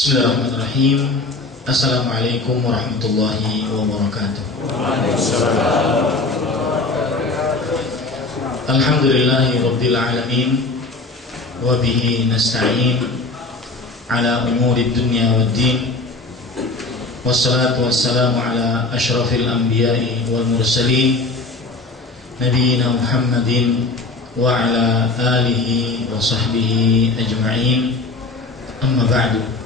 Bismillahirrahmanirrahim. Assalamualaikum warahmatullahi wabarakatuh. Alhamdulillahi rabbil alamin, wa bihi nasta'in ala umuri dunya waddin. Wassalatu wassalamu ala asyrafil anbiya'i wal mursalin, nabiyyina Muhammadin wa ala alihi wa sahbihi ajma'in. Amma ba'du.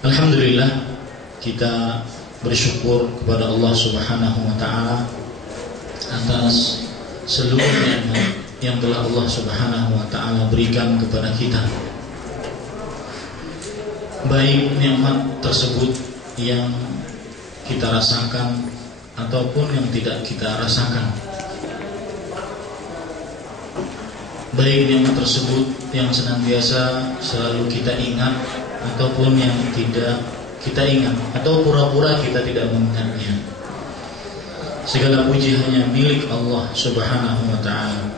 Alhamdulillah, kita bersyukur kepada Allah Subhanahu wa taala atas seluruh nikmat yang telah Allah Subhanahu wa taala berikan kepada kita. Baik nikmat tersebut yang kita rasakan ataupun yang tidak kita rasakan. Baik nikmat tersebut yang senantiasa selalu kita ingat ataupun yang tidak kita ingat atau pura-pura kita tidak mengingatnya. Segala puji hanya milik Allah Subhanahu wa taala.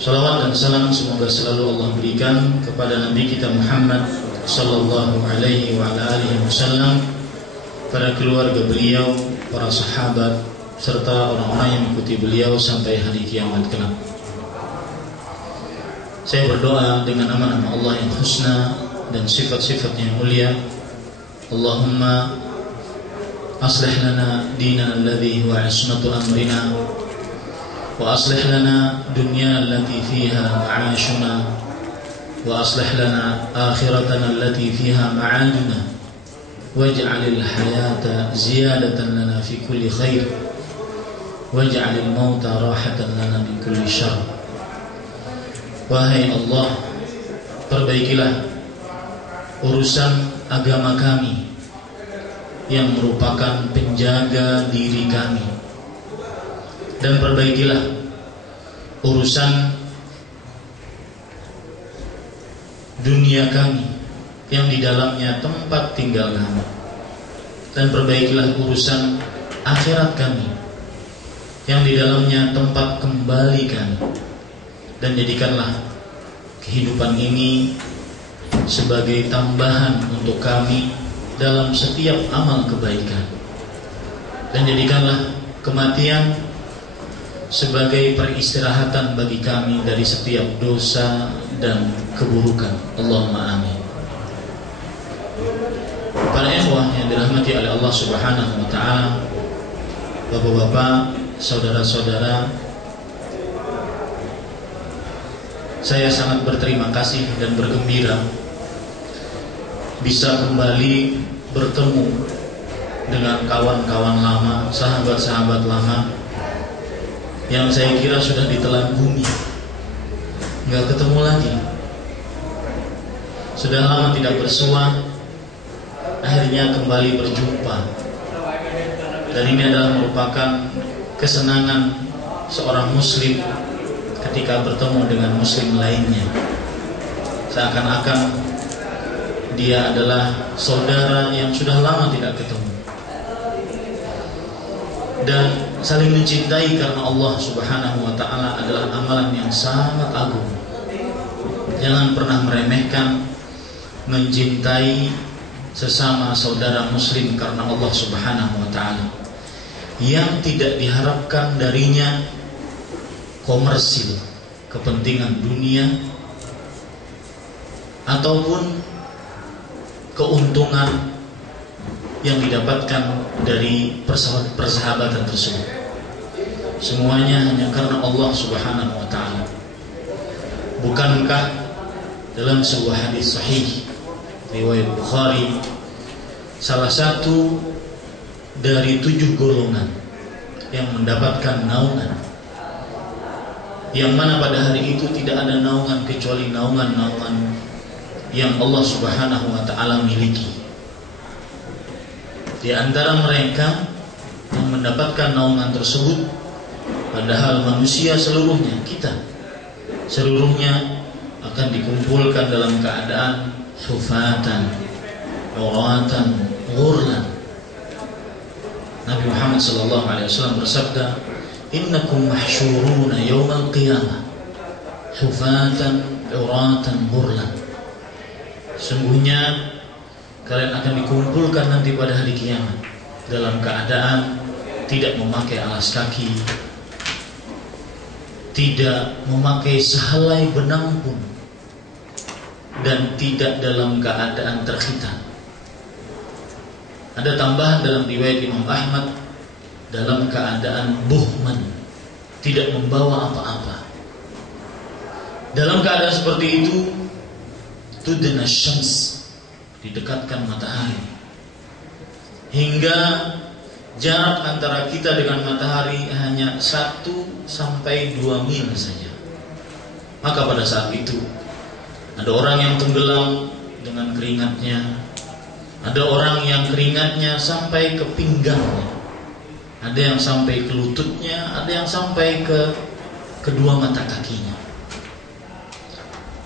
Salawat dan salam semoga selalu Allah berikan kepada Nabi kita Muhammad sallallahu alaihi wa ala alihi wasallam, para keluarga beliau, para sahabat serta orang-orang yang mengikuti beliau sampai hari kiamat kelak. Saya berdoa dengan nama-nama Allah yang husna dan sifat-sifat yang mulia. Allahumma aslih lana dinana alladhi huwa ismatu amrina, wa aslih lana dunyana allati fiha ma'ashuna, wa aslih lana akhiratana allati fiha ma'aduna, waj'alil hayata ziyadatan lana fi kulli khair, waj'alil mauta rahatan lana min kulli syarr. Wahai Allah, perbaikilah urusan agama kami yang merupakan penjaga diri kami, dan perbaikilah urusan dunia kami yang di dalamnya tempat tinggal kami, dan perbaikilah urusan akhirat kami yang di dalamnya tempat kembali kami. Dan jadikanlah kehidupan ini sebagai tambahan untuk kami dalam setiap amal kebaikan, dan jadikanlah kematian sebagai peristirahatan bagi kami dari setiap dosa dan keburukan. Allahumma amin. Para ikhwah yang dirahmati oleh Allah Subhanahu wa taala, bapak-bapak, saudara-saudara, saya sangat berterima kasih dan bergembira bisa kembali bertemu dengan kawan-kawan lama, sahabat-sahabat lama yang saya kira sudah ditelan bumi, nggak ketemu lagi. Sudah lama tidak bersua, akhirnya kembali berjumpa. Dan ini adalah merupakan kesenangan seorang muslim ketika bertemu dengan muslim lainnya, seakan-akan dia adalah saudara yang sudah lama tidak ketemu, dan saling mencintai karena Allah Subhanahu wa ta'ala adalah amalan yang sangat agung. Jangan pernah meremehkan mencintai sesama saudara muslim karena Allah Subhanahu wa ta'ala, yang tidak diharapkan darinya komersil, kepentingan dunia, ataupun keuntungan yang didapatkan dari persahabatan tersebut. Semuanya hanya karena Allah Subhanahu wa ta'ala. Bukankah dalam sebuah hadis sahih riwayat Bukhari, salah satu dari 7 golongan yang mendapatkan naungan, yang mana pada hari itu tidak ada naungan kecuali naungan-naungan yang Allah Subhanahu wa ta'ala miliki. Di antara mereka yang mendapatkan naungan tersebut, padahal manusia seluruhnya, kita seluruhnya akan dikumpulkan dalam keadaan hufatan, uratan, ghurlan. Nabi Muhammad SAW bersabda, innakum mahsyuruna yawmal qiyamah hufatan uratan ghurlan. Sungguhnya kalian akan dikumpulkan nanti pada hari kiamat dalam keadaan tidak memakai alas kaki, tidak memakai sehelai benang pun, dan tidak dalam keadaan terkhitan. Ada tambahan dalam riwayat Imam Ahmad, dalam keadaan buhman, tidak membawa apa-apa. Dalam keadaan seperti itu, tudna syams, didekatkan matahari, hingga jarak antara kita dengan matahari hanya 1 sampai 2 mil saja. Maka pada saat itu ada orang yang tenggelam dengan keringatnya, ada orang yang keringatnya sampai ke pinggangnya, ada yang sampai ke lututnya, ada yang sampai ke kedua mata kakinya.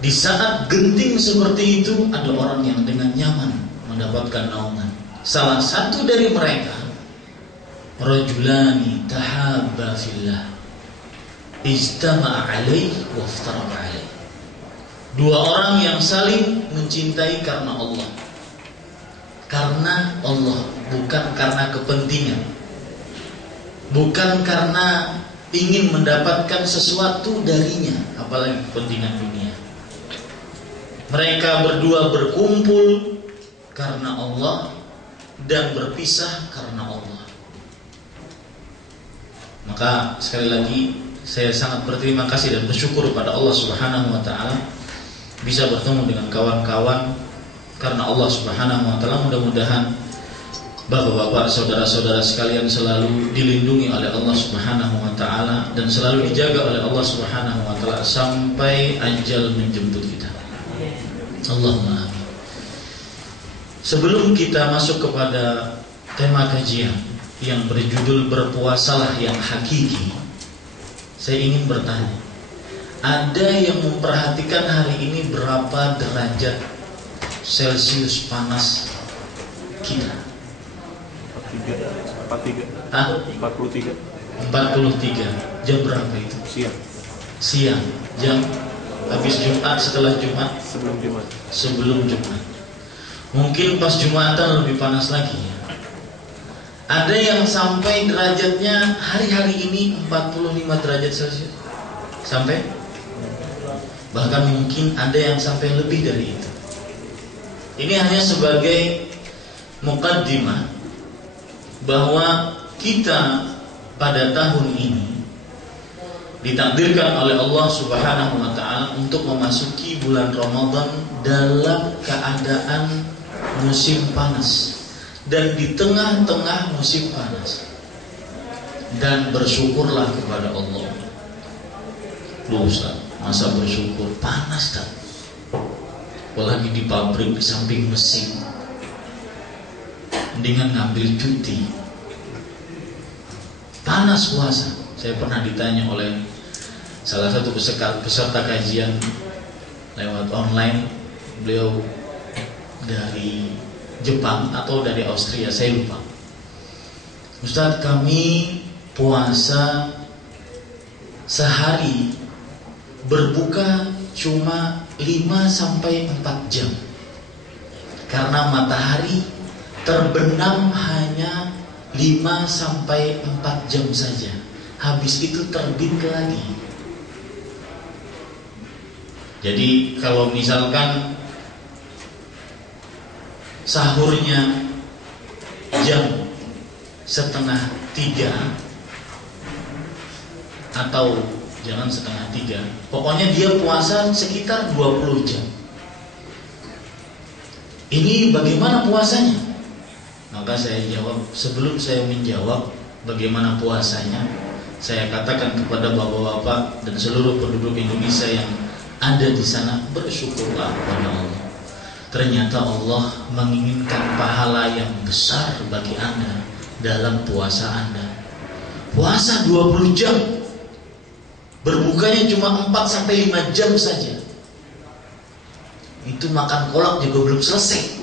Di saat genting seperti itu, ada orang yang dengan nyaman mendapatkan naungan. Salah satu dari mereka, rajulani tahabba fillah, ijtama'a alaihi wa iftaraqa alaihi. 2 orang yang saling mencintai karena Allah. Karena Allah, bukan karena kepentingan, bukan karena ingin mendapatkan sesuatu darinya, apalagi kepentingan dunia. Mereka berdua berkumpul karena Allah dan berpisah karena Allah. Maka sekali lagi saya sangat berterima kasih dan bersyukur pada Allah Subhanahu wa taala bisa bertemu dengan kawan-kawan karena Allah Subhanahu wa taala. Mudah-mudahan Bapak-bapak, saudara-saudara sekalian selalu dilindungi oleh Allah Subhanahu wa taala dan selalu dijaga oleh Allah Subhanahu wa taala sampai ajal menjemput kita. Allahumma amin. Sebelum kita masuk kepada tema kajian yang berjudul berpuasalah yang hakiki, saya ingin bertanya, ada yang memperhatikan hari ini berapa derajat Celcius panas kita? 43. 43. Jam berapa itu? Siang. Jam habis Jumat, setelah Jumat, sebelum Jumat. Mungkin pas Jumatan lebih panas lagi ya. Ada yang sampai derajatnya hari-hari ini 45 derajat Celcius. Sampai? Bahkan mungkin ada yang sampai lebih dari itu. Ini hanya sebagai muqaddimah bahwa kita pada tahun ini ditakdirkan oleh Allah Subhanahu wa taala untuk memasuki bulan Ramadan dalam keadaan musim panas dan di tengah-tengah musim panas. Dan bersyukurlah kepada Allah. Loh Ustaz, masa bersyukur? Panas tak? Apalagi di pabrik di samping mesin. Mendingan ngambil cuti. Panas puasa. Saya pernah ditanya oleh salah satu peserta kajian lewat online. Beliau dari Jepang atau dari Austria, saya lupa. Ustaz, kami puasa sehari berbuka cuma 5-4 jam karena matahari terbenam hanya 5-4 jam saja. Habis itu terbit lagi. Jadi kalau misalkan sahurnya jam 2:30 atau jangan 2:30, pokoknya dia puasa sekitar 20 jam. Ini bagaimana puasanya? Maka saya jawab, sebelum saya menjawab bagaimana puasanya, saya katakan kepada bapak-bapak dan seluruh penduduk Indonesia yang ada di sana, bersyukurlah kepada Allah. Ternyata Allah menginginkan pahala yang besar bagi Anda dalam puasa Anda. Puasa 20 jam, berbukanya cuma 4-5 jam saja. Itu makan kolak juga belum selesai,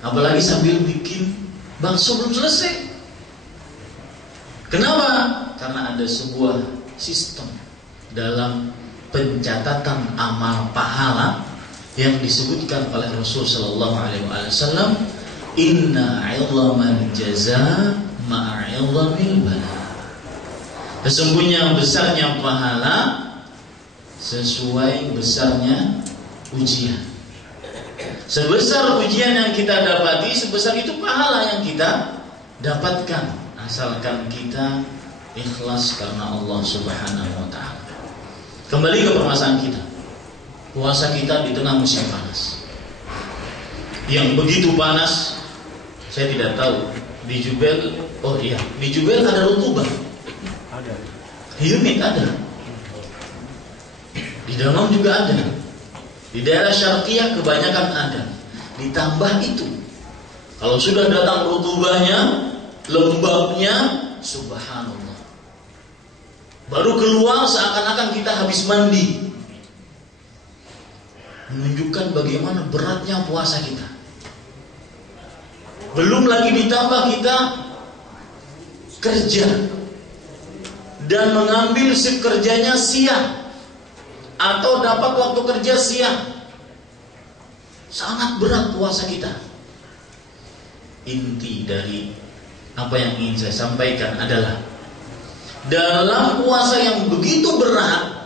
apalagi sambil bikin bakso belum selesai. Kenapa? Karena ada sebuah sistem dalam pencatatan amal pahala yang disebutkan oleh Rasul sallallahu alaihi wasallam, inna 'idhamal jazaa ma'a 'idhamil bala. Sesungguhnya besarnya pahala sesuai besarnya ujian. Sebesar ujian yang kita dapati, sebesar itu pahala yang kita dapatkan, asalkan kita ikhlas karena Allah Subhanahu wa taala. Kembali ke permasalahan kita. Puasa kita di tengah musim panas. Yang begitu panas, saya tidak tahu di Jubel, di Jubel ada rutubah. Ada. Humid ada. Di Danau juga ada. Di daerah Syarqiyah kebanyakan ada. Ditambah itu, kalau sudah datang rutubahnya, lembabnya, subhanallah, baru keluar seakan-akan kita habis mandi. Menunjukkan bagaimana beratnya puasa kita. Belum lagi ditambah kita kerja dan mengambil shift kerjanya siang atau dapat waktu kerja siang. Sangat berat puasa kita. Inti dari apa yang ingin saya sampaikan adalah, dalam puasa yang begitu berat,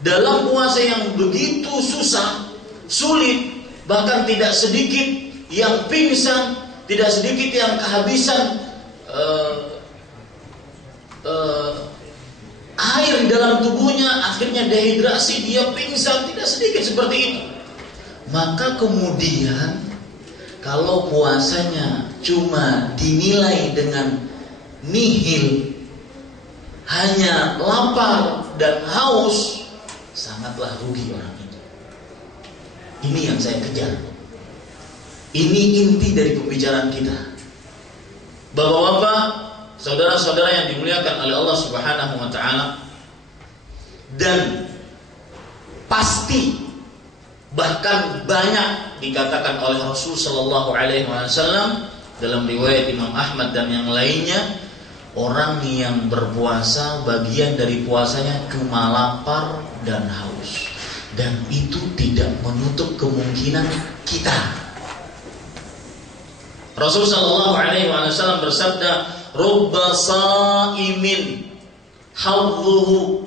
dalam puasa yang begitu susah, sulit, bahkan tidak sedikit yang pingsan, tidak sedikit yang kehabisan air di dalam tubuhnya, akhirnya dehidrasi, dia pingsan, tidak sedikit seperti itu. Maka kemudian kalau puasanya cuma dinilai dengan nihil, hanya lapar dan haus, sangatlah rugi orang itu. Ini yang saya kejar. Ini inti dari pembicaraan kita. Bapak-bapak, saudara-saudara yang dimuliakan oleh Allah Subhanahu wa taala, dan pasti bahkan banyak dikatakan oleh Rasul sallallahu alaihi wasallam dalam riwayat Imam Ahmad dan yang lainnya, orang yang berpuasa bagian dari puasanya cuma lapar dan haus, dan itu tidak menutup kemungkinan kita. Rasul sallallahu alaihi wasallam bersabda, "Rubba sha'imin hadduhu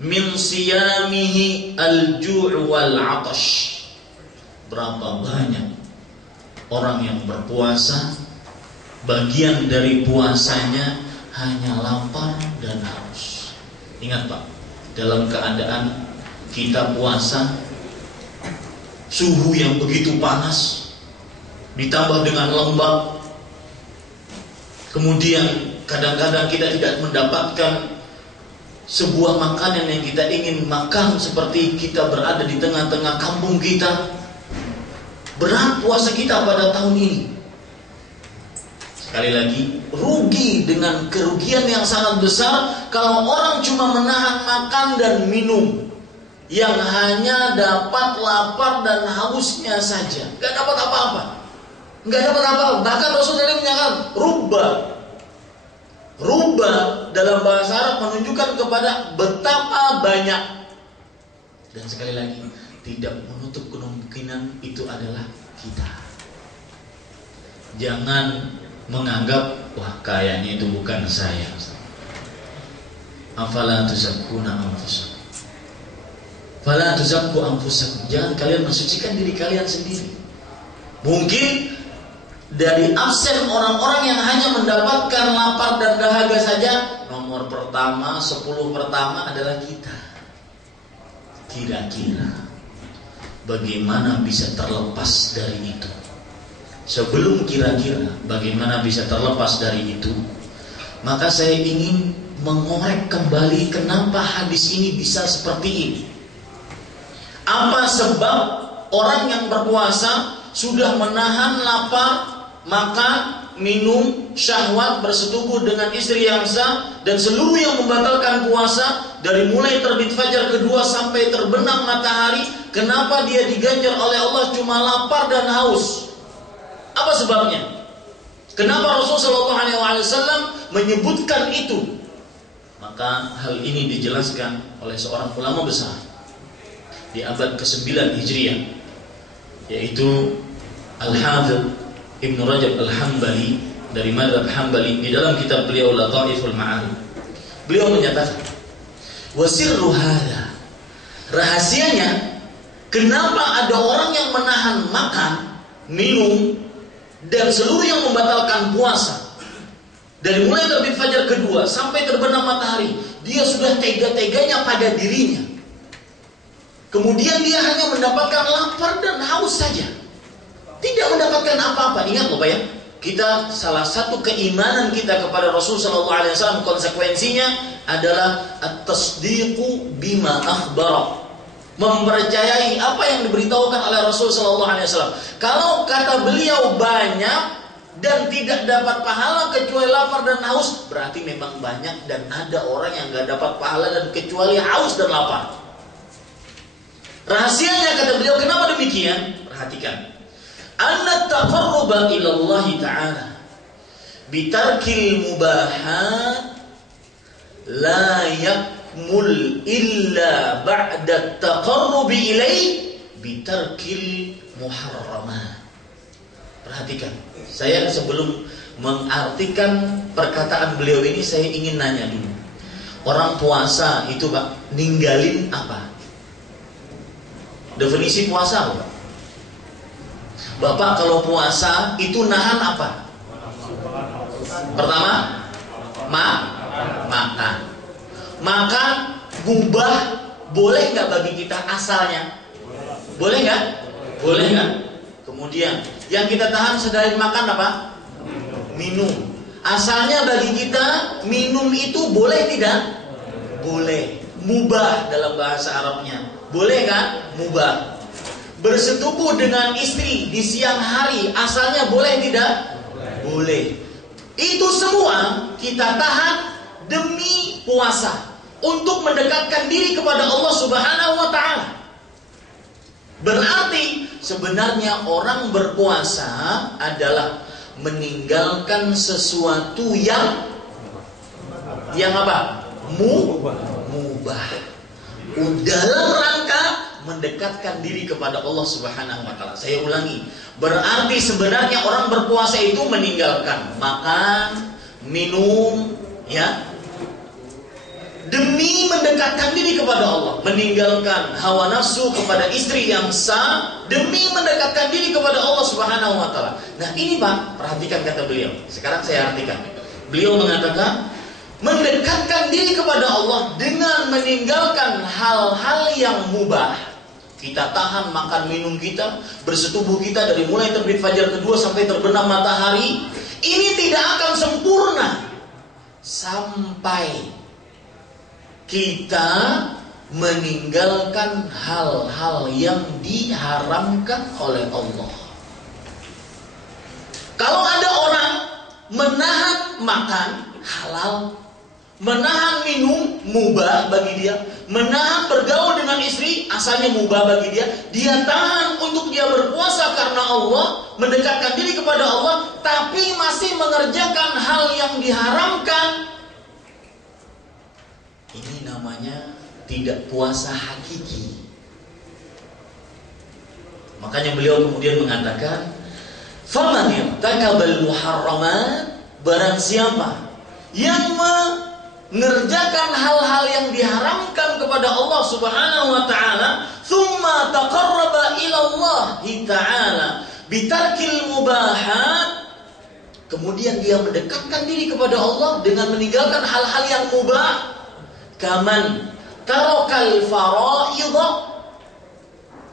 min siyamihi al-ju' wal 'atash." Berapa banyak orang yang berpuasa, bagian dari puasanya hanya lapar dan haus. Ingat Pak, dalam keadaan kita puasa, suhu yang begitu panas, ditambah dengan lembab, kemudian kadang-kadang kita tidak mendapatkan sebuah makanan yang kita ingin makan, seperti kita berada di tengah-tengah kampung kita. Berat puasa kita pada tahun ini. Sekali lagi, rugi dengan kerugian yang sangat besar kalau orang cuma menahan makan dan minum, yang hanya dapat lapar dan hausnya saja, gak dapat apa-apa. Gak dapat apa-apa. Bahkan Rasulullah menyatakan ruba dalam bahasa Arab menunjukkan kepada betapa banyak. Dan sekali lagi, tidak menutup kemungkinan itu adalah kita. Jangan menganggap, wah kayaknya itu bukan saya. Afala tuzakkuna anfusakum. Fala tuzakku anfusakum. Jangan kalian mensucikan diri kalian sendiri. Mungkin dari absen orang-orang yang hanya mendapatkan lapar dan dahaga saja, nomor pertama, 10 pertama adalah kita. Kira-kira bagaimana bisa terlepas dari itu? Sebelum kira-kira bagaimana bisa terlepas dari itu, maka saya ingin mengorek kembali kenapa hadis ini bisa seperti ini. Apa sebab orang yang berpuasa sudah menahan lapar, makan, minum, syahwat, bersetubuh dengan istri yang sah, dan seluruh yang membatalkan puasa, dari mulai terbit fajar kedua sampai terbenam matahari, kenapa dia diganjar oleh Allah cuma lapar dan haus? Apa sebabnya? Kenapa Rasulullah SAW menyebutkan itu? Maka hal ini dijelaskan oleh seorang ulama besar, di abad ke-9 Hijriah, yaitu Al-Hafidz Ibnu Rajab Al-Hambali dari mazhab Hambali. Di dalam kitab beliau Lataiful Ma'arif, beliau menyatakan, wa sirru hadza, rahasianya kenapa ada orang yang menahan makan, minum, dan seluruh yang membatalkan puasa dari mulai terbit fajar kedua sampai terbenam matahari, dia sudah tega-teganya pada dirinya. Kemudian dia hanya mendapatkan lapar dan haus saja, tidak mendapatkan apa-apa. Ingat loh Pak ya, kita salah satu keimanan kita kepada Rasul sallallahu alaihi wasallam konsekuensinya adalah at-tasdiqu bima akhbara, mempercayai apa yang diberitahukan oleh Rasul sallallahu alaihi wasallam. Kalau kata beliau banyak dan tidak dapat pahala kecuali lapar dan haus, berarti memang banyak dan ada orang yang enggak dapat pahala dan kecuali haus dan lapar. Rahasianya kata beliau kenapa demikian? Perhatikan. Anna taqarruba ila Allah Ta'ala bitarkil mubahat la yakmul illa ba'da taqarrubi ilaih bitarkil muharramat. Perhatikan, saya sebelum mengartikan perkataan beliau ini, saya ingin nanya dulu. Orang puasa itu Pak, ninggalin apa? Definisi puasa Pak. Bapak kalau puasa itu nahan apa? Pertama, makan. Makan mubah boleh nggak bagi kita asalnya? Boleh nggak? Boleh nggak? Kemudian yang kita tahan selain makan apa? Minum. Asalnya bagi kita minum itu boleh tidak? Boleh. Mubah dalam bahasa Arabnya. Boleh kan? Mubah. Bersetubuh dengan istri di siang hari asalnya boleh tidak? Boleh. Itu semua kita tahan demi puasa, untuk mendekatkan diri kepada Allah Subhanahu wa Ta'ala. Berarti sebenarnya orang berpuasa adalah meninggalkan sesuatu yang apa? Mubah. Dalam rangka mendekatkan diri kepada Allah Subhanahu wa Ta'ala. Saya ulangi, berarti sebenarnya orang berpuasa itu meninggalkan makan, minum, ya, demi mendekatkan diri kepada Allah, meninggalkan hawa nafsu kepada istri yang sah demi mendekatkan diri kepada Allah Subhanahu wa Ta'ala. Nah ini Pak, perhatikan kata beliau. Sekarang saya artikan. Beliau mengatakan mendekatkan diri kepada Allah dengan meninggalkan hal-hal yang mubah. Kita tahan makan minum kita, bersetubuh kita dari mulai terbit fajar kedua sampai terbenam matahari. Ini tidak akan sempurna sampai kita meninggalkan hal-hal yang diharamkan oleh Allah. Kalau ada orang menahan makan halal, menahan minum mubah bagi dia, menahan bergaul dengan istri asalnya mubah bagi dia, dia tahan untuk dia berpuasa karena Allah, mendekatkan diri kepada Allah, tapi masih mengerjakan hal yang diharamkan. Ini namanya tidak puasa hakiki. Makanya beliau kemudian mengatakan, "Faman irtakabal muharramat", barang siapa yang mengerjakan hal-hal yang diharamkan kepada Allah Subhanahu wa Ta'ala, "Tsumma taqarraba ila Allah Ta'ala bitarkil mubahat", kemudian dia mendekatkan diri kepada Allah dengan meninggalkan hal-hal yang mubah, "kaman tarakal faraidha",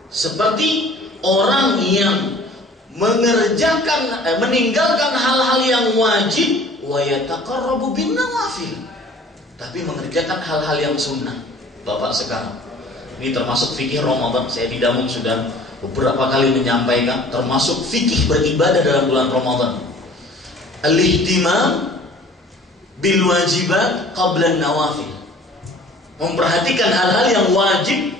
seperti orang yang meninggalkan hal-hal yang wajib, wa yataqarrabu bin nawafil, tapi mengerjakan hal-hal yang sunnah. Bapak sekarang ini termasuk fikih Ramadan. Saya di Damung sudah beberapa kali menyampaikan, termasuk fikih beribadah dalam bulan Ramadan. Al-ihtimam bil wajibat qabla nawafil, memperhatikan hal-hal yang wajib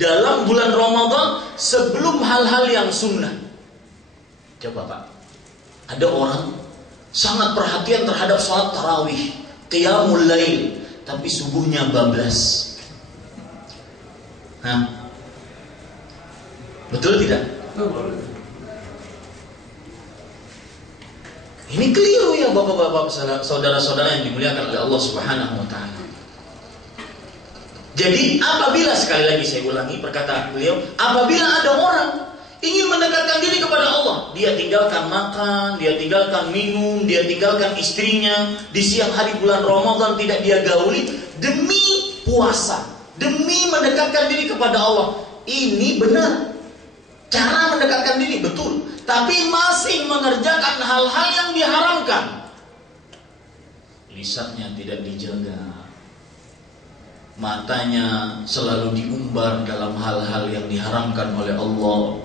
dalam bulan Ramadan sebelum hal-hal yang sunnah. Coba Pak, ada orang sangat perhatian terhadap sholat tarawih, qiyamul lail, tapi subuhnya bablas. Nah, Betul tidak? Ini keliru ya bapak-bapak, saudara-saudara yang dimuliakan oleh Allah Subhanahu wa taala. Jadi apabila, sekali lagi saya ulangi perkataan beliau, apabila ada orang ingin mendekatkan diri kepada Allah, dia tinggalkan makan, dia tinggalkan minum, dia tinggalkan istrinya, di siang hari bulan Ramadan tidak dia gauli demi puasa, demi mendekatkan diri kepada Allah. Ini benar, cara mendekatkan diri betul, tapi masih mengerjakan hal-hal yang diharamkan. Lisannya tidak dijaga, matanya selalu diumbar dalam hal-hal yang diharamkan oleh Allah,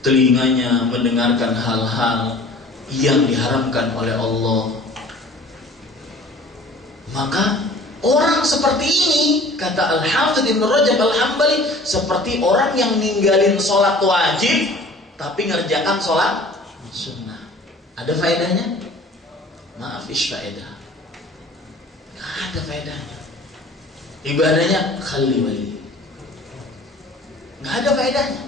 telinganya mendengarkan hal-hal yang diharamkan oleh Allah. Maka orang seperti ini, kata Al-Hafidz Ibnu Rajab Al-Hambali, seperti orang yang ninggalin sholat wajib tapi ngerjakan sholat sunnah. Ada faedahnya? Maaf, ish faedah. Gak ada faedahnya. Ibadahnya khali wali, gak ada faedahnya.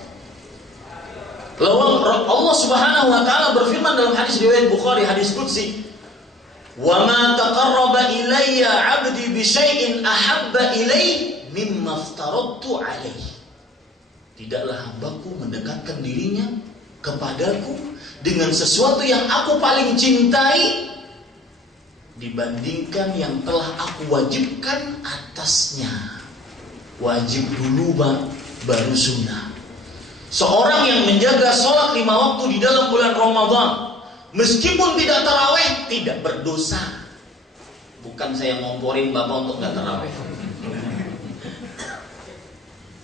Allah Subhanahu wa taala berfirman dalam hadis riwayat Bukhari, hadis qudsi, "Wa ma taqarraba ilayya 'abdi bi syai'in ahabba ilayhi mimma aftaradtu 'alaihi." Tidaklah hambaku mendekatkan dirinya kepadaku dengan sesuatu yang aku paling cintai dibandingkan yang telah aku wajibkan atasnya. Wajib dulu baru sunnah. Seorang yang menjaga sholat 5 waktu di dalam bulan Ramadan, meskipun tidak taraweh, tidak berdosa. Bukan saya ngomporin bapak untuk gak taraweh.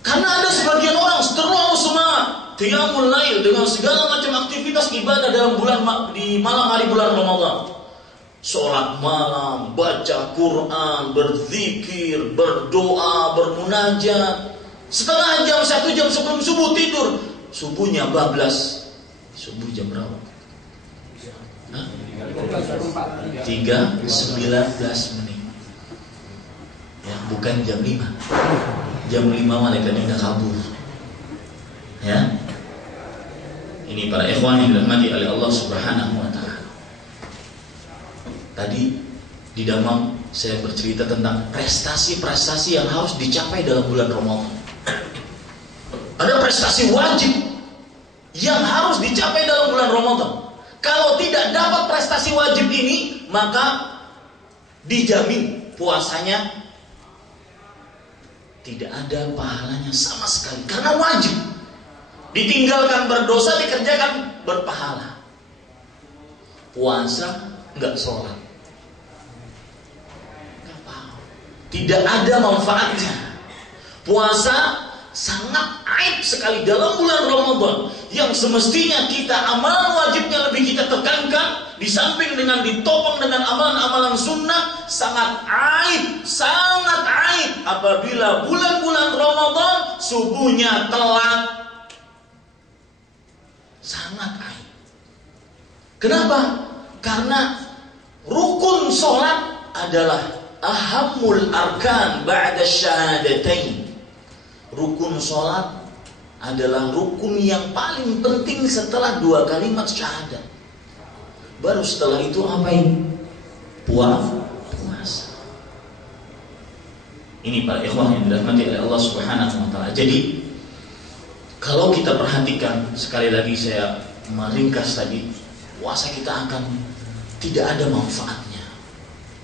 Karena ada sebagian orang terlalu semangat qiyamul lail dengan segala macam aktivitas ibadah di malam hari bulan Ramadan. Sholat malam, baca Quran, berzikir, berdoa, bermunajat. Setengah jam, 1 jam sebelum subuh tidur. Subuhnya bablas. Subuh jam berapa? 3:19 menit. Ya, bukan jam 5. Jam 5 malaikatnya udah kabur. Ya. Ini para ikhwan yang dirahmati oleh Allah Subhanahu wa taala. Tadi di Damang saya bercerita tentang prestasi-prestasi yang harus dicapai dalam bulan Ramadan. Ada prestasi wajib yang harus dicapai dalam bulan Ramadan. Kalau tidak dapat prestasi wajib ini, maka dijamin puasanya tidak ada pahalanya sama sekali. Karena wajib. Ditinggalkan berdosa, dikerjakan berpahala. Puasa enggak sholat, tidak ada manfaatnya. Puasa sangat aib sekali dalam bulan Ramadan, yang semestinya kita amalan wajibnya lebih kita tekankan, di samping dengan ditopang dengan amalan-amalan sunnah. Sangat aib apabila bulan-bulan Ramadan subuhnya telat. Sangat aib. Kenapa? Karena rukun sholat adalah ahamul arkan ba'da syahadatain. Rukun sholat adalah rukun yang paling penting setelah 2 kalimat syahadat. Baru setelah itu apa ini? Puasa. Ini para ikhwan yang dirahmati oleh Allah Subhanahu wa taala. Jadi kalau kita perhatikan, sekali lagi saya meringkas tadi, puasa kita akan tidak ada manfaatnya,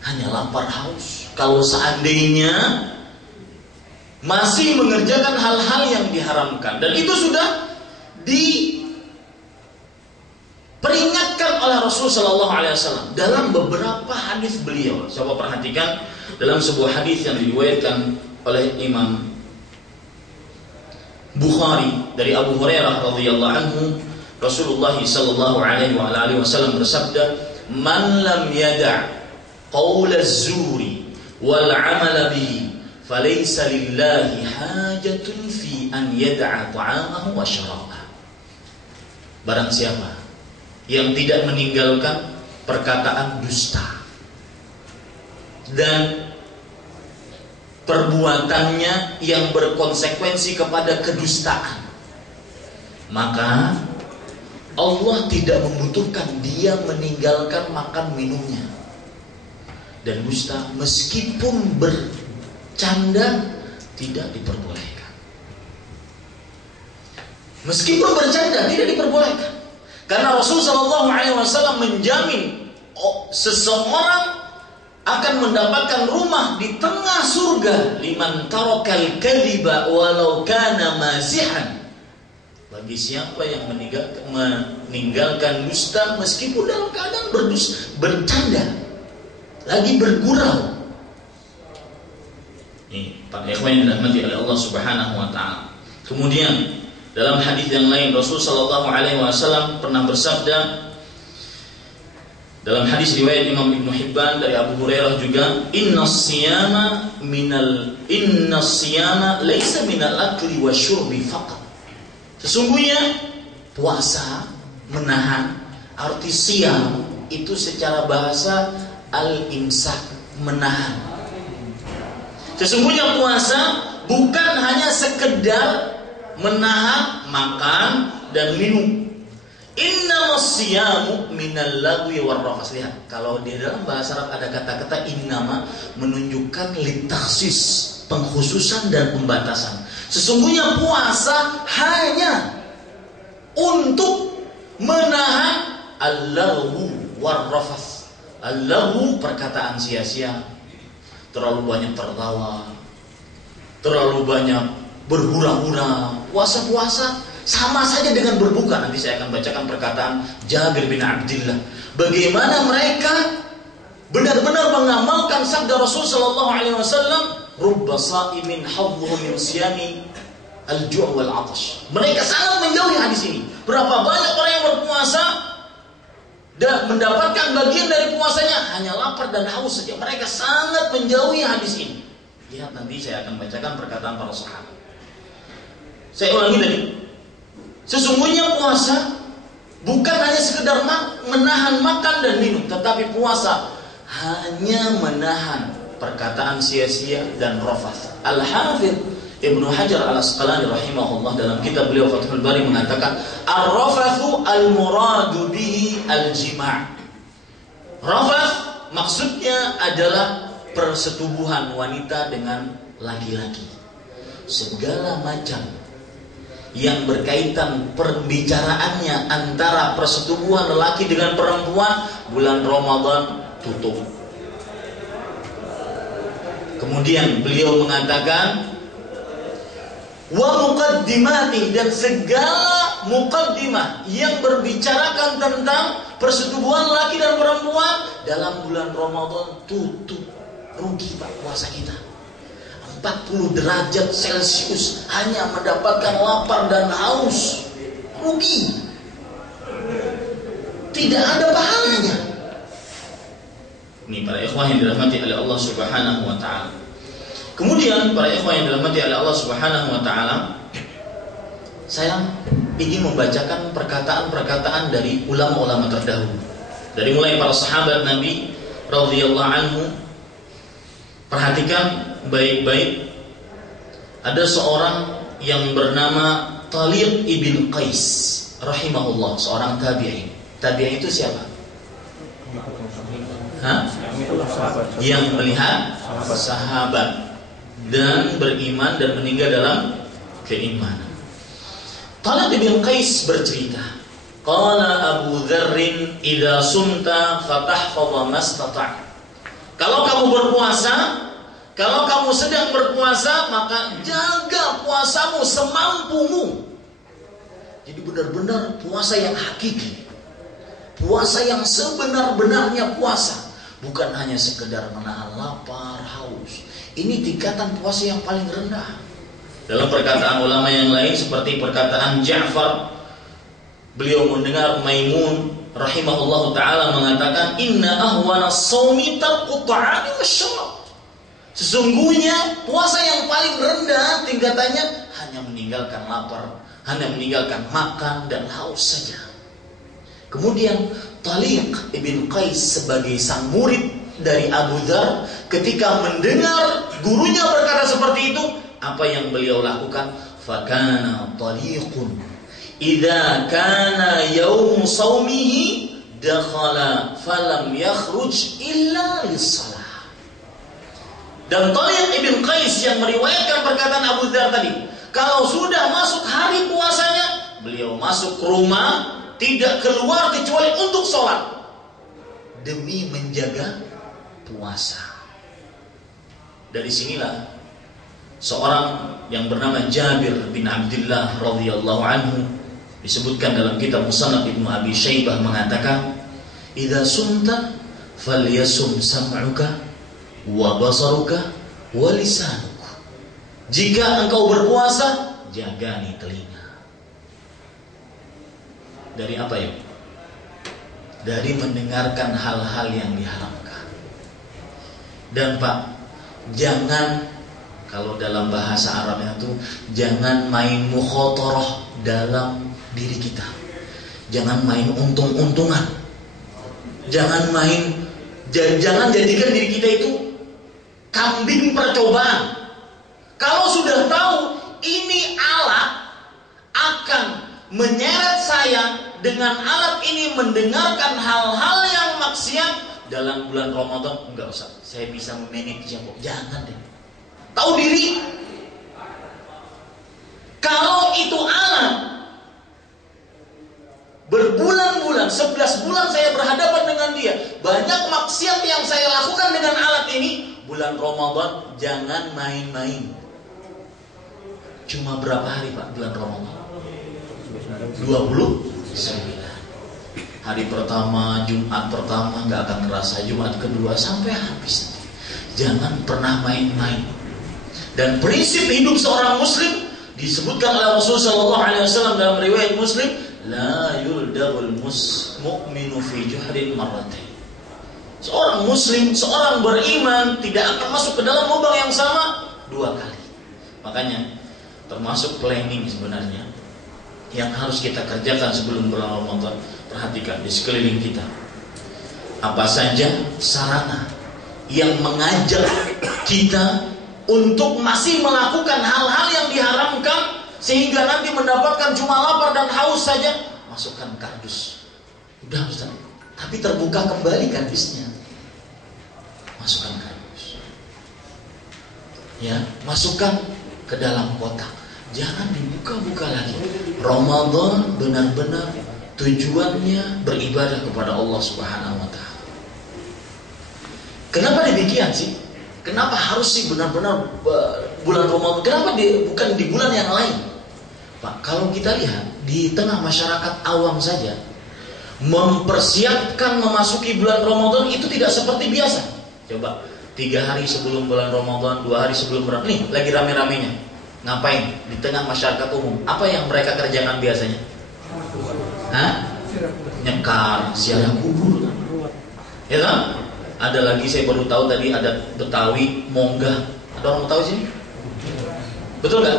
hanya lapar haus. Kalau seandainya masih mengerjakan hal-hal yang diharamkan, dan itu sudah diperingatkan oleh Rasul Sallallahu Alaihi Wasallam dalam beberapa hadis beliau. Coba perhatikan dalam sebuah hadis yang diriwayatkan oleh Imam Bukhari dari Abu Hurairah radhiyallahu anhu, Rasulullah sallallahu alaihi wasallam bersabda, "Man lam yada' qaul az-zuri wal 'amal bihi, falaysa lillahi hajatun fi an yada'a ta'amahu wa syarabahu." Barang siapa yang tidak meninggalkan perkataan dusta dan perbuatannya yang berkonsekuensi kepada kedustaan, maka Allah tidak membutuhkan dia meninggalkan makan minumnya dan dusta, meskipun bercanda tidak diperbolehkan. Meskipun bercanda tidak diperbolehkan, karena Rasulullah SAW menjamin seseorang akan mendapatkan rumah di tengah surga, liman tarakal kadhiba walau kana mazihan, bagi siapa yang meninggalkan dusta meskipun dalam keadaan bercanda, lagi bergurau. Ini para ikhwan yang dirahmati oleh Allah Subhanahu wa taala. Kemudian dalam hadis yang lain Rasulullah SAW pernah bersabda, dalam hadis riwayat Imam Ibnu Hibban dari Abu Hurairah juga, innas siyama laisa minal akli wasyurbi faqat. Sesungguhnya puasa, menahan, arti siyam itu secara bahasa al-imsak, menahan. Sesungguhnya puasa bukan hanya sekedar menahan makan dan minum. Innamas siyamu minal lagwi warrafas. Lihat, kalau di dalam bahasa Arab ada kata-kata innama, menunjukkan litakhsis, pengkhususan dan pembatasan. Sesungguhnya puasa hanya untuk menahan al-lagwu warrafas. Al-lagwu perkataan sia-sia, terlalu banyak tertawa, terlalu banyak berhura-hura. Puasa-puasa sama saja dengan berbuka. Nanti saya akan bacakan perkataan Jabir bin Abdillah, bagaimana mereka benar-benar mengamalkan sabda Rasul sallallahu alaihi wasallam, rubba sa'imin hadduhu min siyami al-ju' wal 'atash. Mereka sangat menjauhi hadis ini. Berapa banyak orang yang berpuasa dan mendapatkan bagian dari puasanya hanya lapar dan haus saja. Mereka sangat menjauhi hadis ini. Lihat, nanti saya akan bacakan perkataan para sahabat. Saya ulangi tadi. Sesungguhnya puasa bukan hanya sekedar menahan makan dan minum, tetapi puasa hanya menahan perkataan sia-sia dan rafath. Al-Hafidz Ibnu Hajar Al-Asqalani rahimahullah dalam kitab beliau Fathul Bari mengatakan, ar-rafathu al-muradu bihi al-jima'. Rafath maksudnya adalah persetubuhan wanita dengan laki-laki. Segala macam yang berkaitan perbicaraannya antara persetubuhan lelaki dengan perempuan, bulan Ramadan tutup. Kemudian beliau mengatakan wa muqaddimati, dan segala muqaddimah yang berbicarakan tentang persetubuhan laki dan perempuan dalam bulan Ramadan tutup. Rugi Pak puasa kita. 40 derajat Celcius hanya mendapatkan lapar dan haus. Rugi. Tidak ada pahalanya. Ini para ikhwah yang dirahmati oleh Allah Subhanahu wa taala. Kemudian para ikhwah yang dirahmati oleh Allah Subhanahu wa taala, saya ingin membacakan perkataan-perkataan dari ulama-ulama terdahulu. Dari mulai para sahabat Nabi radhiyallahu anhu. Perhatikan baik-baik. Ada seorang yang bernama Talib ibn Qais rahimahullah, seorang tabi'in. Tabi'in itu siapa? Yang melihat sahabat dan beriman dan meninggal dalam keimanan. Talib ibn Qais bercerita, qala Abu Dzarrin idza sumta fatahfadha mastata'. Kalau kamu berpuasa, kalau kamu sedang berpuasa, maka jaga puasamu semampumu. Jadi benar-benar puasa yang hakiki, puasa yang sebenar-benarnya puasa, bukan hanya sekedar menahan lapar, haus. Ini tingkatan puasa yang paling rendah. Dalam perkataan ulama yang lain seperti perkataan Ja'far, beliau mendengar Maimun rahimahullahu ta'ala mengatakan, inna ahwana shaumi tarku ta'ami wasyarab. Sesungguhnya puasa yang paling rendah tingkatannya hanya meninggalkan lapar, hanya meninggalkan makan dan haus saja. Kemudian Talib ibn Qais sebagai sang murid dari Abu Dzar, ketika mendengar gurunya berkata seperti itu, apa yang beliau lakukan? Fakana taliqun idza kana yaum shaumihi dakhala falam yakhruj illa lis-shalah. Dan Thaliq ibn Qais yang meriwayatkan perkataan Abu Dzar tadi, kalau sudah masuk hari puasanya, beliau masuk ke rumah, tidak keluar kecuali untuk sholat demi menjaga puasa. Dari sinilah seorang yang bernama Jabir bin Abdullah radhiyallahu anhu, disebutkan dalam kitab Musannaf Ibnu Abi Syaibah, mengatakan, "Idza sumta falyasum sam'uka wa basaruka wa lisanuka." Jika engkau berpuasa, jaga nih telinga. Dari apa ya? Dari mendengarkan hal-hal yang diharamkan. Dan Pak, jangan, kalau dalam bahasa Arabnya itu, jangan main mukhatarah dalam diri kita. Jangan main untung-untungan. Jangan jadikan diri kita itu kambing percobaan. Kalau sudah tahu ini alat akan menyeret saya, dengan alat ini mendengarkan hal-hal yang maksiat dalam bulan Ramadan, enggak usah, saya bisa memanage kok. Jangan deh. Tahu diri. Kalau itu alat, berbulan-bulan, 11 bulan saya berhadapan dengan dia, banyak maksiat yang saya lakukan dengan alat ini, bulan Ramadan jangan main-main. Cuma berapa hari Pak bulan Ramadan? 29. Hari pertama, Jumat pertama nggak akan ngerasa, Jumat kedua sampai habis. Jangan pernah main-main. Dan prinsip hidup seorang muslim disebutkan oleh Rasulullah SAW dalam riwayat Muslim, la yuldagul mu'minu fi juhrin marratain. Seorang muslim, seorang beriman tidak akan masuk ke dalam lubang yang sama 2 kali. Makanya termasuk planning sebenarnya yang harus kita kerjakan sebelum bulan Ramadan. Perhatikan di sekeliling kita, apa saja sarana yang mengajak kita untuk masih melakukan hal-hal yang diharamkan, sehingga nanti mendapatkan cuma lapar dan haus saja, masukkan kardus. Udah Ustaz, tapi terbuka kembali kardusnya. Masukkan kardus. Ya, masukkan ke dalam kotak. Jangan dibuka-buka lagi. Ramadan benar-benar tujuannya beribadah kepada Allah Subhanahu wa taala. Kenapa demikian sih? Kenapa harus sih benar-benar bulan Ramadan? Kenapa bukan di bulan yang lain? Pak, kalau kita lihat di tengah masyarakat awam saja, mempersiapkan memasuki bulan Ramadan itu tidak seperti biasa. Coba 3 hari sebelum bulan Ramadan, 2 hari sebelum bulan, nih lagi rame-ramenya, ngapain di tengah masyarakat umum? Apa yang mereka kerjakan biasanya? Nyekar, ziarah kubur, ya kan? Ada lagi, saya baru tahu tadi, ada Betawi monggah. Ada orang Betawi sini? Betul nggak?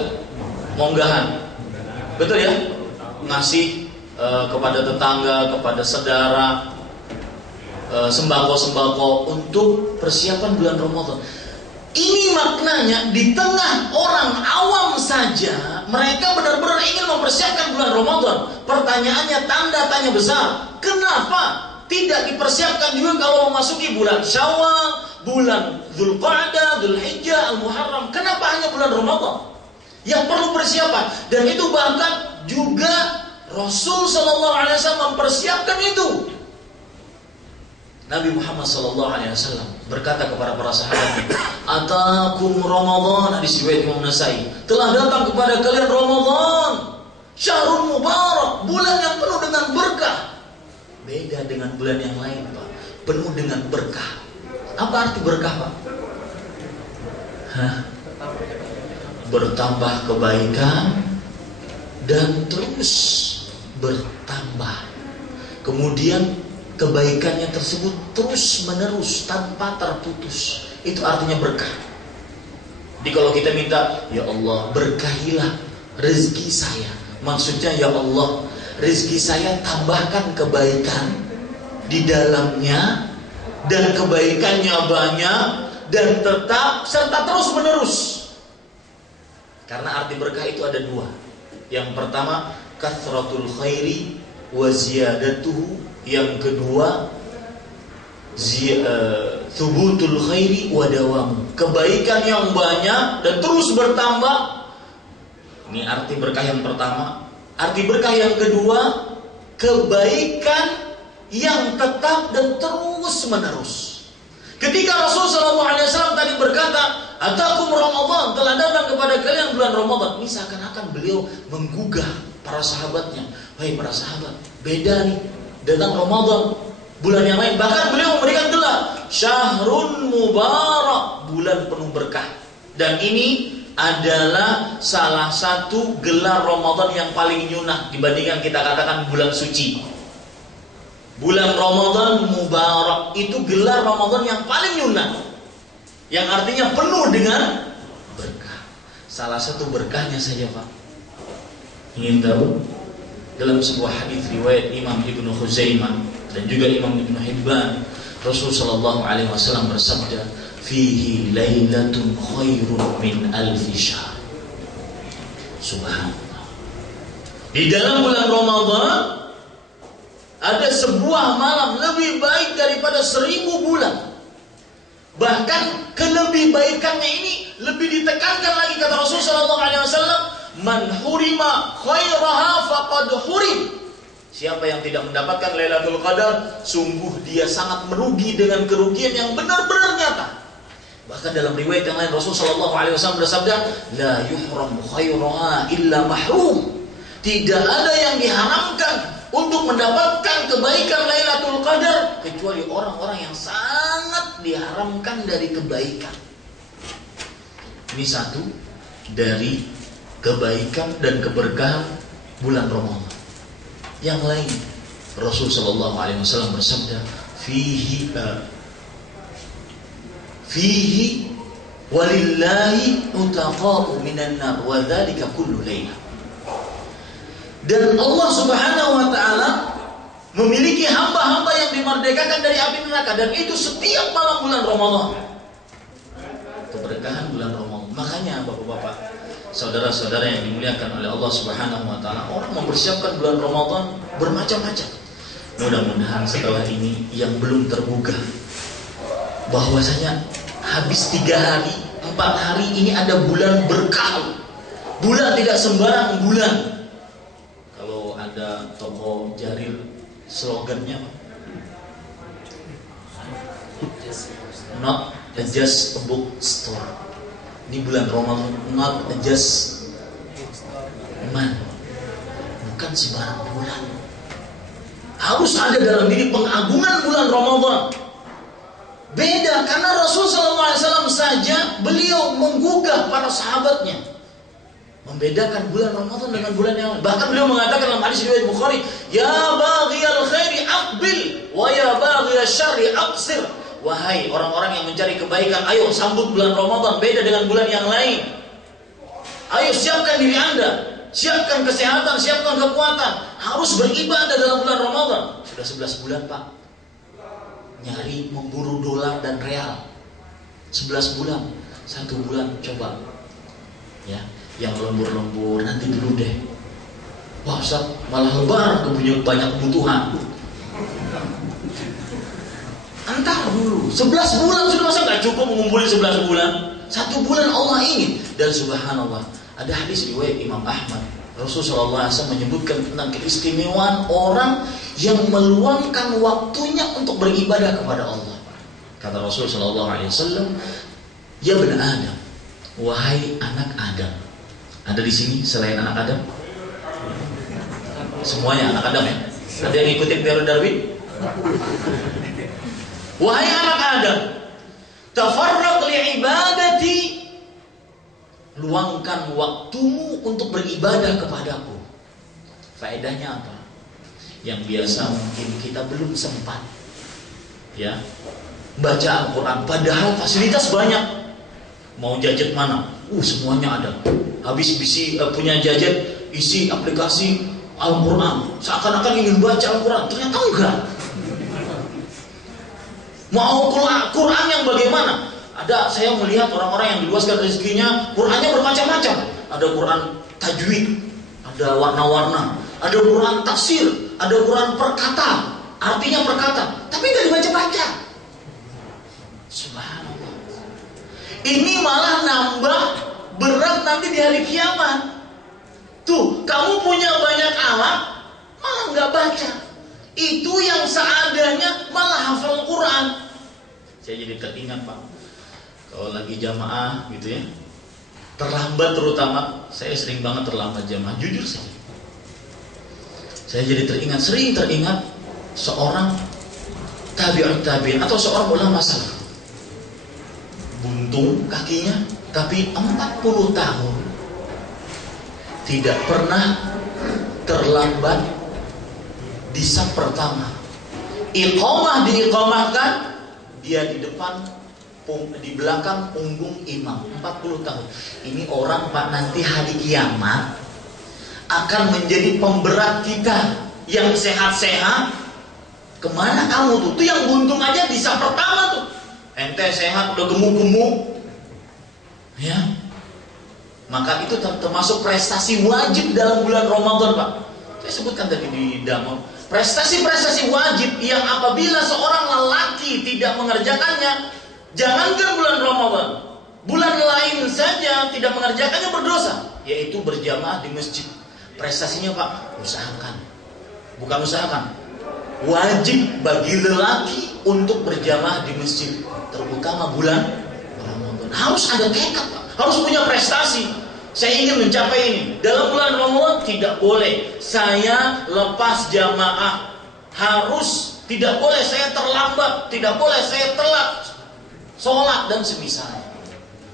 Monggahan, betul ya? Ngasih kepada tetangga, kepada saudara, sembako-sembako untuk persiapan bulan Ramadan. Ini maknanya di tengah orang awam saja mereka benar-benar ingin mempersiapkan bulan Ramadan. Pertanyaannya tanda tanya besar. Kenapa tidak dipersiapkan juga kalau memasuki bulan Syawal, bulan Dzulqa'dah, Dzulhijjah, Al-Muharram? Kenapa hanya bulan Ramadan yang perlu persiapan? Dan itu bahkan juga Rasul sallallahu alaihi wasallam mempersiapkan itu. Nabi Muhammad sallallahu alaihi wasallam berkata kepada para sahabat, "Atakum Ramadan," hadis riwayat Imam Nasai, "telah datang kepada kalian Ramadan, syahrul mubarak, bulan yang penuh dengan berkah." Beda dengan bulan yang lain, Pak. Penuh dengan berkah. Apa arti berkah, Pak? Bertambah kebaikan dan terus bertambah. Kemudian kebaikannya tersebut terus menerus tanpa terputus. Itu artinya berkah. Jadi kalau kita minta, ya Allah berkahilah rezeki saya, maksudnya ya Allah rezeki saya tambahkan kebaikan di dalamnya, dan kebaikannya banyak dan tetap serta terus menerus. Karena arti berkah itu ada 2. Yang pertama, kathratul khairi wa ziyadatuhu. Yang kedua, thubutul khairi wa dawamu. Kebaikan yang banyak dan terus bertambah. Ini arti berkah yang pertama. Arti berkah yang kedua, kebaikan yang tetap dan terus menerus. Ketika Rasulullah SAW tadi berkata, "Atakum Ramadan," telah datang kepada kalian bulan Ramadan. Ini seakan-akan beliau menggugah para sahabatnya. Wahai para sahabat, beda nih datang Ramadan, bulan yang lain. Bahkan beliau memberikan gelar Syahrun Mubarak, bulan penuh berkah. Dan ini adalah salah satu gelar Ramadan yang paling nyunah dibandingkan kita katakan bulan suci. Bulan Ramadan Mubarak itu gelar Ramadan yang paling nyunah, yang artinya penuh dengan berkah. Salah satu berkahnya saja, Pak, ingin tahu? Dalam sebuah hadis riwayat Imam Ibnu Khuzaimah dan juga Imam Ibnu Hibban, Rasulullah SAW bersabda, "Fihi lailatun khairun min alfi syahr." Subhanallah. Di dalam bulan Ramadan ada sebuah malam lebih baik daripada 1000 bulan. Bahkan kelebih-baikannya ini lebih ditekankan lagi, kata Rasulullah SAW, "Man hurima khairaha faqad hurim." Siapa yang tidak mendapatkan Lailatul Qadar, sungguh dia sangat merugi dengan kerugian yang benar-benar nyata. Bahkan dalam riwayat yang lain Rasulullah SAW bersabda, "La yuhram khairaha illa mahrum." Tidak ada yang diharamkan untuk mendapatkan kebaikan Lailatul Qadar kecuali orang-orang yang sangat diharamkan dari kebaikan. Ini satu dari kebaikan dan keberkahan bulan Ramadan. Yang lain, Rasulullah SAW bersabda, fihi walillahi utaqa'u minan nar wa dzalika kullu lailah. Dan Allah Subhanahu wa taala memiliki hamba-hamba yang dimerdekakan dari api neraka, dan itu setiap malam bulan Ramadan. Keberkahan bulan Ramadan. Makanya Bapak-bapak, saudara-saudara yang dimuliakan oleh Allah Subhanahu wa taala, orang mempersiapkan bulan Ramadan bermacam-macam. Mudah-mudahan setelah ini yang belum tergugah bahwasanya habis 3 hari, 4 hari ini ada bulan berkah. Bulan tidak sembarang bulan. Kalau ada toko Jarir, slogannya not just a book store. Ini bulan Ramadan, not just man, bukan sembarang bulan. Harus ada dalam diri pengagungan bulan Ramadan. Beda karena Rasulullah SAW saja beliau menggugah para sahabatnya, membedakan bulan Ramadan dengan bulan yang lain. Bahkan beliau mengatakan dalam hadis riwayat Bukhari, "Ya baghiyal khairi aqbil wa ya baghiyal syarri aqsir." Wahai orang-orang yang mencari kebaikan, ayo sambut bulan Ramadan, beda dengan bulan yang lain. Ayo siapkan diri Anda, siapkan kesehatan, siapkan kekuatan, harus beribadah dalam bulan Ramadan. Sudah 11 bulan, Pak, nyari memburu dolar dan real. 11 bulan, 1 bulan coba ya, yang lembur-lembur nanti dulu deh. Wah Ustaz, malah lebar punya banyak kebutuhan. Antar dulu, 11 bulan sudah, masa gak cukup mengumpulin 11 bulan? 1 bulan Allah ingin. Dan subhanallah, ada hadis riwayat Imam Ahmad, Rasulullah SAW menyebutkan tentang keistimewaan orang yang meluangkan waktunya untuk beribadah kepada Allah. Kata Rasulullah SAW, "Ya bani Adam, wahai anak Adam." Ada di sini selain anak Adam? Semuanya anak Adam ya? Ada yang ngikutin teori Darwin? Wahai anak Adam, tafarraq li'ibadati, luangkan waktumu untuk beribadah kepadaku. Faedahnya apa? Yang biasa mungkin kita belum sempat ya baca Al-Quran, padahal fasilitas banyak. Mau gadget mana? Semuanya ada. Habis punya gadget, isi aplikasi Al-Quran, seakan-akan ingin baca Al-Quran, ternyata enggak. Mau Quran yang bagaimana? Ada, saya melihat orang-orang yang diluaskan rezekinya, Qurannya bermacam-macam. Ada Quran tajwid, ada warna-warna, ada Quran tafsir, ada Quran perkata, artinya perkata, tapi nggak dibaca-baca. Subhanallah. Ini malah nambah berat nanti di hari kiamat. Tuh, kamu punya banyak alat, malah nggak baca. Itu yang seadanya malah hafal Quran. Saya jadi teringat, Pak, kalau lagi jamaah gitu ya, terlambat terutama, saya sering banget terlambat jamaah, jujur saja. Saya jadi sering teringat seorang tabi'in atau seorang ulama salaf. Buntung kakinya, tapi 40 tahun tidak pernah terlambat di saf pertama. Iqamah diiqamahkan, dia di depan, di belakang punggung imam. 40 tahun. Ini orang, Pak, nanti hari kiamat akan menjadi pemberat kita. Yang sehat-sehat, kemana kamu tuh? Tuh yang buntung aja di saf pertama tuh. Ente sehat, udah gemuk-gemuk, ya. Maka itu termasuk prestasi wajib dalam bulan Ramadan, Pak. Saya sebutkan tadi di Damon. Prestasi-prestasi wajib yang apabila seorang lelaki tidak mengerjakannya, jangankan bulan Ramadan, bulan lain saja tidak mengerjakannya berdosa, yaitu berjamaah di masjid. Prestasinya, Pak, usahakan. Bukan usahakan, wajib bagi lelaki untuk berjamaah di masjid, terutama bulan Ramadan. Harus ada tekad, Pak. Harus punya prestasi. Saya ingin mencapai ini. Dalam bulan Ramadan tidak boleh saya lepas jamaah. Harus, tidak boleh saya terlambat, tidak boleh saya telat sholat dan semisalnya.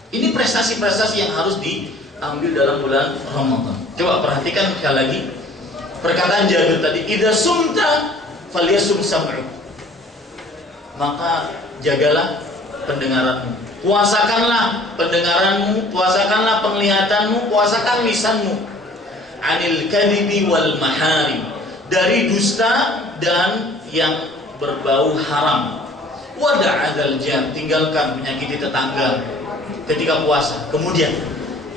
Ini prestasi-prestasi yang harus diambil dalam bulan Ramadan. Coba perhatikan sekali lagi perkataan Jabir tadi, idza sumta falyasum sam'u. Maka jagalah pendengaranmu. Puasakanlah pendengaranmu, puasakanlah penglihatanmu, puasakan lisanmu. Anil kadhibi wal mahari, dari dusta dan yang berbau haram. Wada'adzal jar, tinggalkan menyakiti tetangga ketika puasa. Kemudian,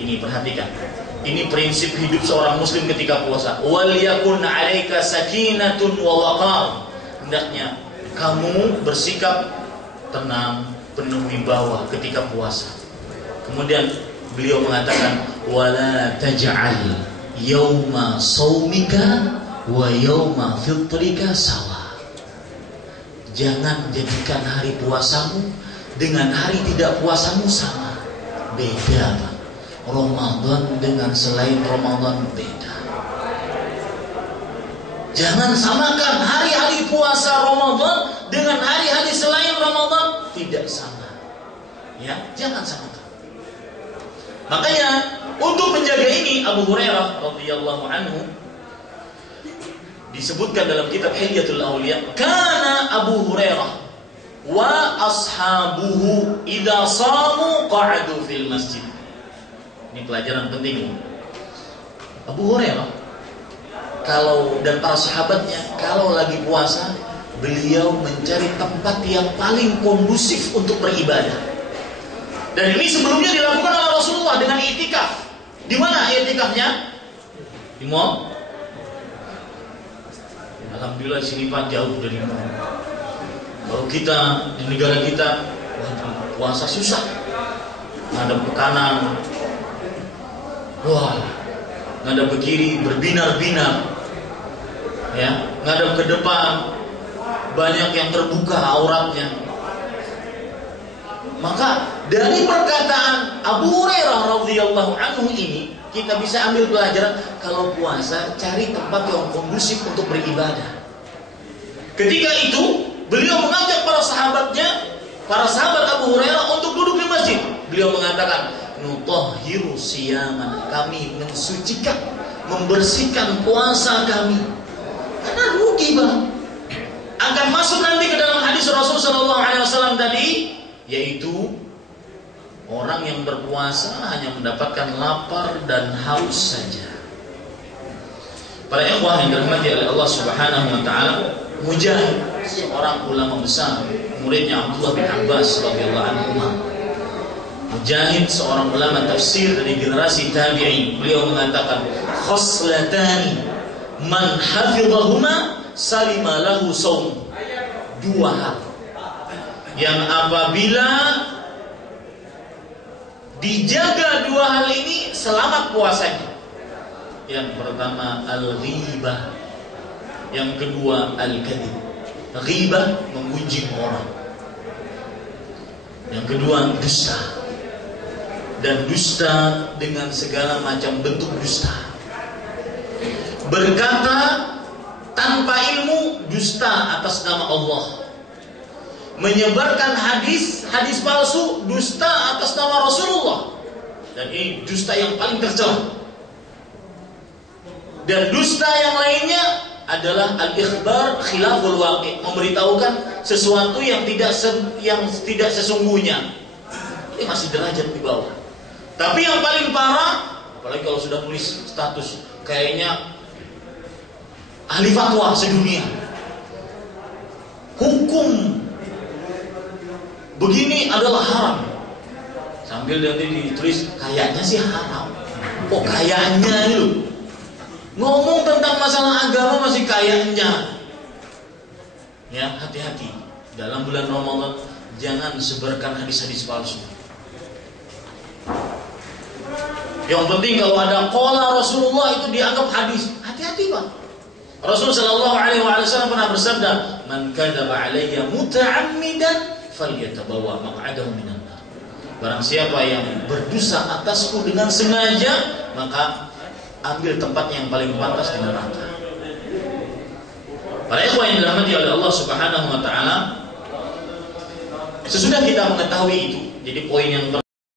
ini perhatikan. Ini prinsip hidup seorang muslim ketika puasa. Wal yakun 'alaika sakinatun wa waqar. Hendaknya kamu bersikap tenang, penuh wibawa ketika puasa. Kemudian beliau mengatakan, wala taj'al yauma shaumika wa yauma fitrika sawa. Jangan jadikan hari puasamu dengan hari tidak puasamu sama. Beda, Pak. Ramadan dengan selain Ramadan beda. Jangan samakan hari-hari puasa Ramadan dengan hari-hari selain Ramadan, tidak sama. Ya, jangan samakan. Makanya untuk menjaga ini, Abu Hurairah radhiyallahu anhu disebutkan dalam kitab Hilyatul Auliya, kana Abu Hurairah wa ashabuhu idza shamu qa'adu fil masjid. Ini pelajaran penting. Abu Hurairah dan para sahabatnya kalau lagi puasa, beliau mencari tempat yang paling kondusif untuk beribadah. Dan ini sebelumnya dilakukan oleh Rasulullah dengan i'tikaf. Di mana i'tikafnya? Di mall. Alhamdulillah sini, Pak, jauh dari mall. Kalau kita di negara kita puasa susah. Ngadep ke kanan, wah, ngadep ke kiri berbinar-binar, ya, ngadep ke depan banyak yang terbuka auratnya. Maka dari perkataan Abu Hurairah radhiyallahu anhu ini kita bisa ambil pelajaran, kalau puasa cari tempat yang kondusif untuk beribadah. Ketika itu beliau mengajak para sahabatnya, para sahabat Abu Hurairah untuk duduk di masjid. Beliau mengatakan, nutahhiru siyaman, kami mensucikan, membersihkan puasa kami. Karena rugi, Bang. Akan masuk nanti ke dalam hadis Rasulullah SAW tadi, yaitu orang yang berpuasa hanya mendapatkan lapar dan haus saja. Para ikhwah yang dirahmati oleh Allah Subhanahu wa taala, Mujahid, seorang ulama besar, muridnya Abdullah bin Abbas radhiyallahu anhu, Mujahid, seorang ulama tafsir dari generasi tabi'in, beliau mengatakan khoslatani man hafizahuma salima lahu saum. Dua hal yang apabila dijaga dua hal ini selamat puasanya. Yang pertama al-ghibah, yang kedua al-kadhib. Ghibah, menggunjing orang. Yang kedua dusta. Dan dusta dengan segala macam bentuk dusta. Berkata tanpa ilmu, dusta atas nama Allah. Menyebarkan hadis palsu, dusta atas nama Rasulullah. Dan ini dusta yang paling tercela. Dan dusta yang lainnya adalah al-ikhbar khilaful waqi', memberitahukan sesuatu yang tidak sesungguhnya. Ini masih derajat di bawah. Tapi yang paling parah, apalagi kalau sudah tulis status, kayaknya ahli fatwa sedunia. Hukum begini adalah haram. Sambil nanti ditulis, kayaknya sih haram. Oh kayaknya itu. Ngomong tentang masalah agama masih kayaknya. Ya, hati-hati. Dalam bulan Ramadan jangan sebarkan hadis-hadis palsu. Yang penting kalau ada qala Rasulullah itu dianggap hadis. Hati-hati, Pak. Rasul sallallahu alaihi wasallam pernah bersabda, "Man kadzaba 'alayya muta'ammidan falyatabawa maq'adahu minan nar." Barang siapa yang berdosa atasku dengan sengaja, maka ambil tempat yang paling pantas di neraka. Para ikhwan yang dirahmati oleh Allah Subhanahu wa taala, sesudah kita mengetahui itu, jadi poin yang